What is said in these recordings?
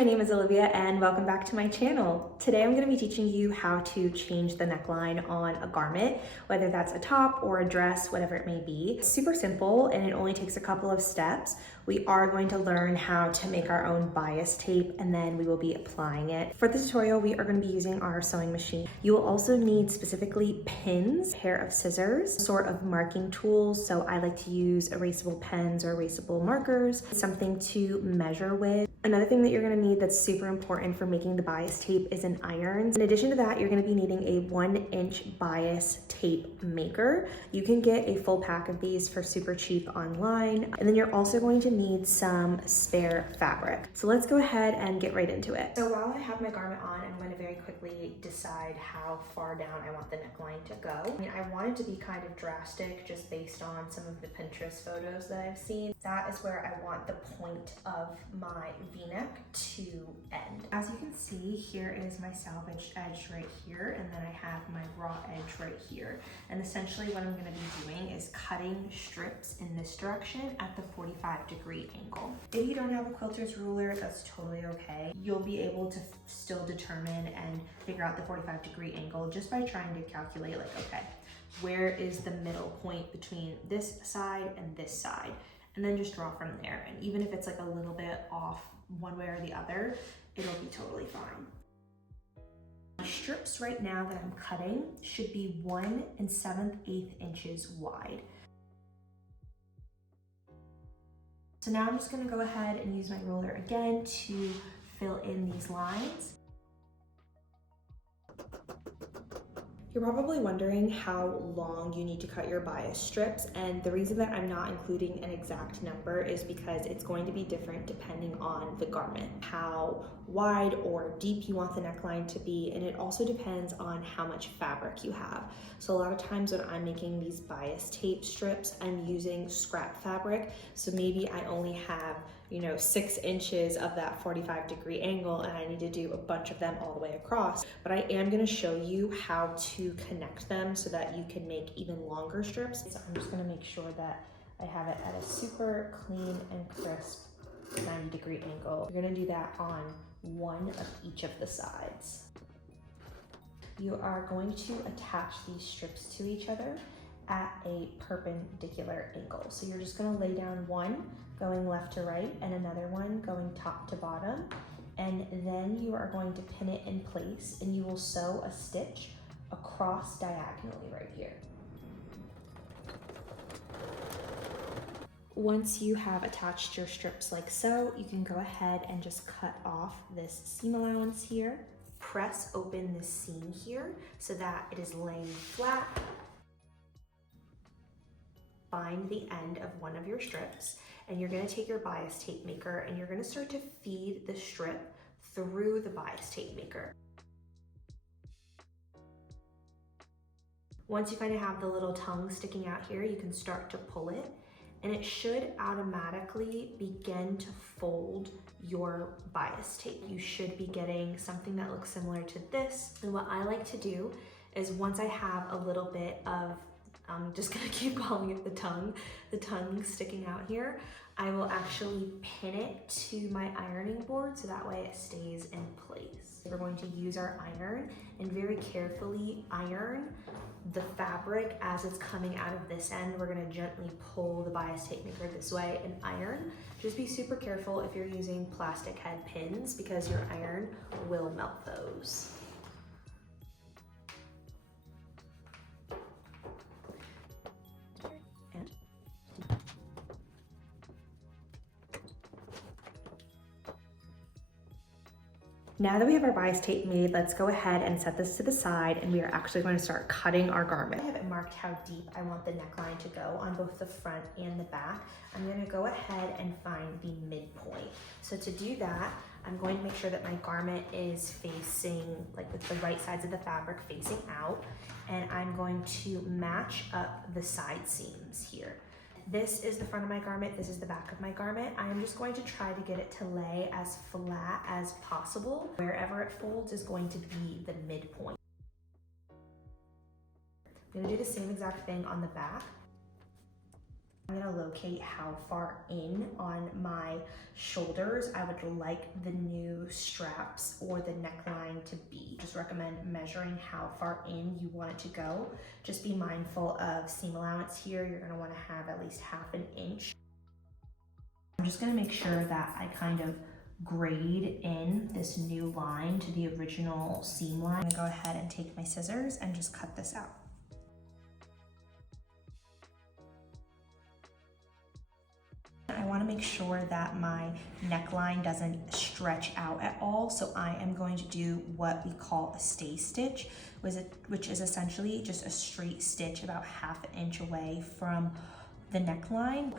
my name is Olivia and welcome back to my channel. Today I'm going to be teaching you how to change the neckline on a garment, whether that's a top or a dress, whatever it may be. It's super simple and it only takes a couple of steps. We are going to learn how to make our own bias tape and then we will be applying it. For this tutorial, we are going to be using our sewing machine. You will also need specifically pins, a pair of scissors, sort of marking tools. So I like to use erasable pens or erasable markers, something to measure with. Another thing that you're gonna need that's super important for making the bias tape is an iron. In addition to that, you're gonna be needing a 1-inch bias tape maker. You can get a full pack of these for super cheap online. And then you're also going to need some spare fabric. So let's go ahead and get right into it. So while I have my garment on, I'm going to very quickly decide how far down I want the neckline to go. I mean, I want it to be kind of drastic just based on some of the Pinterest photos that I've seen. That is where I want the point of my V-neck to end. As you can see, here is my salvaged edge right here, and then I have my raw edge right here. And essentially what I'm gonna be doing is cutting strips in this direction at the 45-degree angle. If you don't have a quilter's ruler, that's totally okay. You'll be able to still determine and figure out the 45-degree angle just by trying to calculate, like, okay, where is the middle point between this side and this side? And then just draw from there. And even if it's like a little bit off one way or the other, it'll be totally fine. The strips right now that I'm cutting should be 1 7/8 inches wide. So now I'm just gonna go ahead and use my ruler again to fill in these lines. You're probably wondering how long you need to cut your bias strips, and the reason that I'm not including an exact number is because it's going to be different depending on the garment, how wide or deep you want the neckline to be, and it also depends on how much fabric you have. So a lot of times when I'm making these bias tape strips, I'm using scrap fabric, so maybe I only have 6 inches of that 45-degree angle and I need to do a bunch of them all the way across. But I am gonna show you how to connect them so that you can make even longer strips. So I'm just gonna make sure that I have it at a super clean and crisp 90-degree angle. You're gonna do that on one of each of the sides. You are going to attach these strips to each other at a perpendicular angle. So you're just gonna lay down one going left to right and another one going top to bottom. And then you are going to pin it in place and you will sew a stitch across diagonally right here. Once you have attached your strips like so, you can go ahead and just cut off this seam allowance here. Press open this seam here so that it is laying flat. Find the end of one of your strips and you're going to take your bias tape maker and you're going to start to feed the strip through the bias tape maker. Once you kind of have the little tongue sticking out here, you can start to pull it and it should automatically begin to fold your bias tape. You should be getting something that looks similar to this. And what I like to do is once I have a little bit of, I'm just gonna keep calling it the tongue sticking out here, I will actually pin it to my ironing board so that way it stays in place. We're going to use our iron and very carefully iron the fabric as it's coming out of this end. We're gonna gently pull the bias tape maker this way and iron. Just be super careful if you're using plastic head pins because your iron will melt those. Now that we have our bias tape made, let's go ahead and set this to the side and we are actually going to start cutting our garment. I have it marked how deep I want the neckline to go on both the front and the back. I'm going to go ahead and find the midpoint. So to do that, I'm going to make sure that my garment is facing, like with the right sides of the fabric facing out, and I'm going to match up the side seams here. This is the front of my garment, this is the back of my garment. I'm just going to try to get it to lay as flat as possible. Wherever it folds is going to be the midpoint. I'm gonna do the same exact thing on the back. I'm gonna locate how far in on my shoulders I would like the new straps or the neckline to be. Just recommend measuring how far in you want it to go. Just be mindful of seam allowance here. You're gonna wanna have at least ½ inch. I'm just gonna make sure that I kind of grade in this new line to the original seam line. I'm gonna go ahead and take my scissors and just cut this out. I want to make sure that my neckline doesn't stretch out at all, so I am going to do what we call a stay stitch, which is essentially just a straight stitch about ½ inch away from the neckline.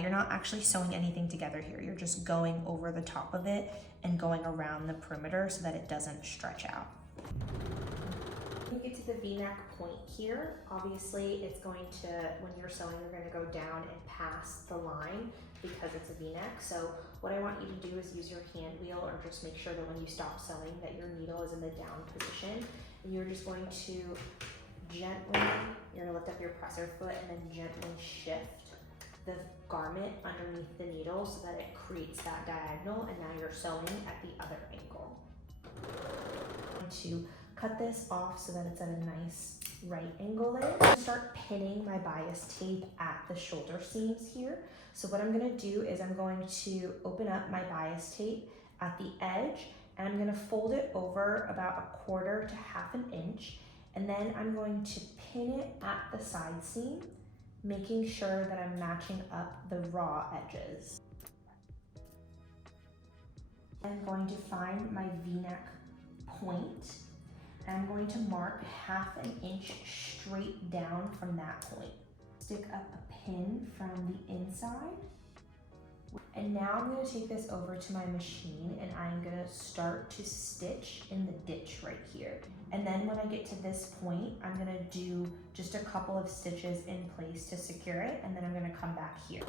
You're not actually sewing anything together here. You're just going over the top of it and going around the perimeter so that it doesn't stretch out. When you get to the V-neck point here, obviously it's going to, when you're sewing, you're going to go down and past the line because it's a V-neck. So what I want you to do is use your hand wheel, or just make sure that when you stop sewing that your needle is in the down position. And you're just going to gently, you're gonna lift up your presser foot and then gently shift the garment underneath the needle so that it creates that diagonal, and now you're sewing at the other angle. I'm going to cut this off so that it's at a nice right angle there. I'm gonna start pinning my bias tape at the shoulder seams here. So what I'm gonna do is I'm going to open up my bias tape at the edge, and I'm gonna fold it over about 1/4 to ½ inch. And then I'm going to pin it at the side seam, making sure that I'm matching up the raw edges. I'm going to find my V-neck point, and I'm going to mark ½ inch straight down from that point. Stick up a pin from the inside. And now I'm going to take this over to my machine, and I'm going to start to stitch in the ditch right here. And then when I get to this point, I'm going to do just a couple of stitches in place to secure it, and then I'm going to come back here.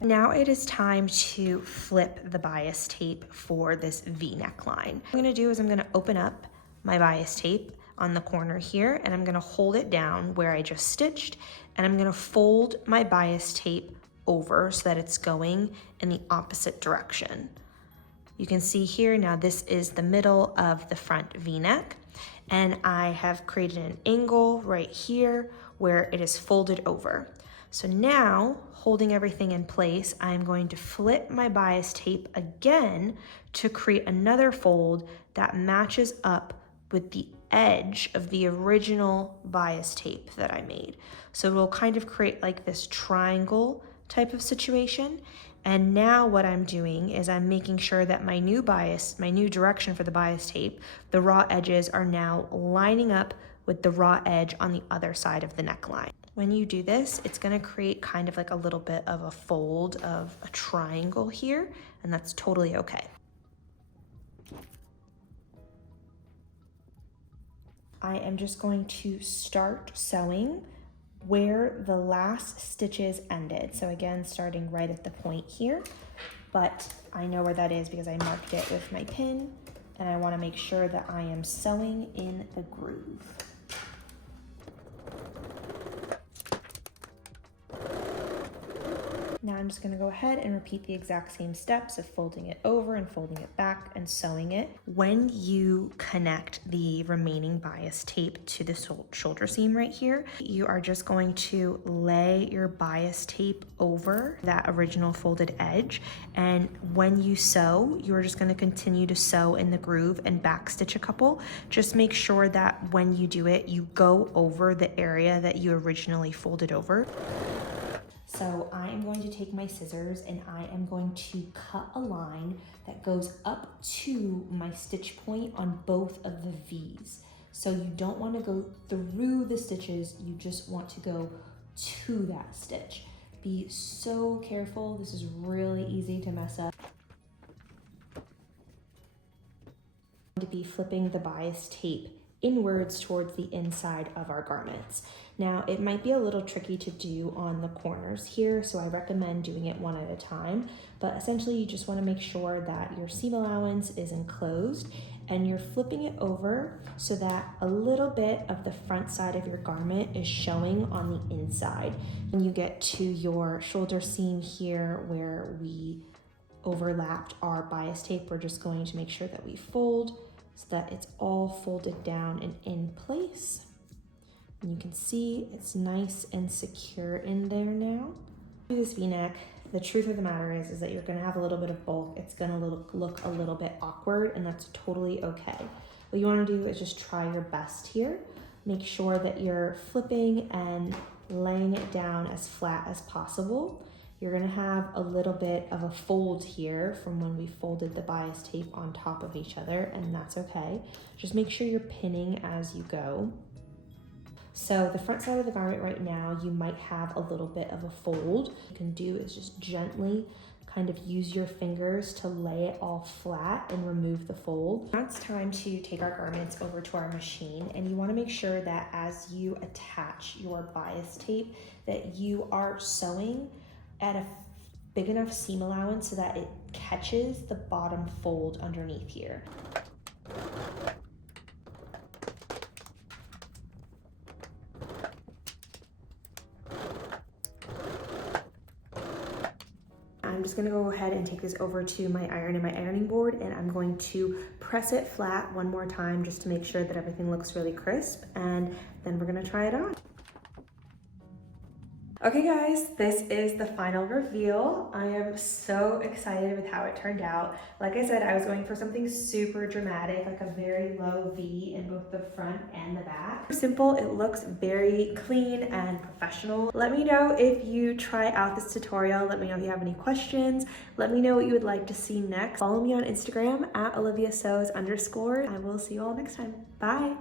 Now it is time to flip the bias tape for this V neckline. What I'm going to do is I'm going to open up my bias tape on the corner here, and I'm gonna hold it down where I just stitched, and I'm gonna fold my bias tape over so that it's going in the opposite direction. You can see here now this is the middle of the front V-neck, and I have created an angle right here where it is folded over. So now, holding everything in place, I'm going to flip my bias tape again to create another fold that matches up with the edge of the original bias tape that I made. So it will kind of create like this triangle type of situation. And now what I'm doing is I'm making sure that my new direction for the bias tape, the raw edges are now lining up with the raw edge on the other side of the neckline. When you do this, it's gonna create kind of like a little bit of a fold of a triangle here, and that's totally okay. I am just going to start sewing where the last stitches ended. So again, starting right at the point here, but I know where that is because I marked it with my pin, and I want to make sure that I am sewing in the groove. Now I'm just going to go ahead and repeat the exact same steps of folding it over and folding it back and sewing it. When you connect the remaining bias tape to the shoulder seam right here, you are just going to lay your bias tape over that original folded edge. And when you sew, you're just going to continue to sew in the groove and back stitch a couple. Just make sure that when you do it, you go over the area that you originally folded over. So I am going to take my scissors and I am going to cut a line that goes up to my stitch point on both of the V's. So you don't want to go through the stitches, you just want to go to that stitch. Be so careful, this is really easy to mess up. I'm going to be flipping the bias tape inwards towards the inside of our garments. Now, it might be a little tricky to do on the corners here, so I recommend doing it one at a time, but essentially you just want to make sure that your seam allowance is enclosed and you're flipping it over so that a little bit of the front side of your garment is showing on the inside. When you get to your shoulder seam here where we overlapped our bias tape, we're just going to make sure that we fold so that it's all folded down and in place. And you can see it's nice and secure in there now. This V-neck, the truth of the matter is that you're gonna have a little bit of bulk. It's gonna look a little bit awkward, and that's totally okay. What you wanna do is just try your best here. Make sure that you're flipping and laying it down as flat as possible. You're gonna have a little bit of a fold here from when we folded the bias tape on top of each other, and that's okay. Just make sure you're pinning as you go. So the front side of the garment right now, you might have a little bit of a fold. What you can do is just gently kind of use your fingers to lay it all flat and remove the fold. Now it's time to take our garments over to our machine, and you want to make sure that as you attach your bias tape that you are sewing at a big enough seam allowance so that it catches the bottom fold underneath here. I'm just gonna go ahead and take this over to my iron and my ironing board, and I'm going to press it flat one more time just to make sure that everything looks really crisp, and then we're gonna try it on. Okay guys, this is the final reveal. I am so excited with how it turned out. Like I said, I was going for something super dramatic, like a very low V in both the front and the back. Simple, it looks very clean and professional. Let me know if you try out this tutorial. Let me know if you have any questions. Let me know what you would like to see next. Follow me on Instagram at @OliviaSews_. I will see you all next time. Bye.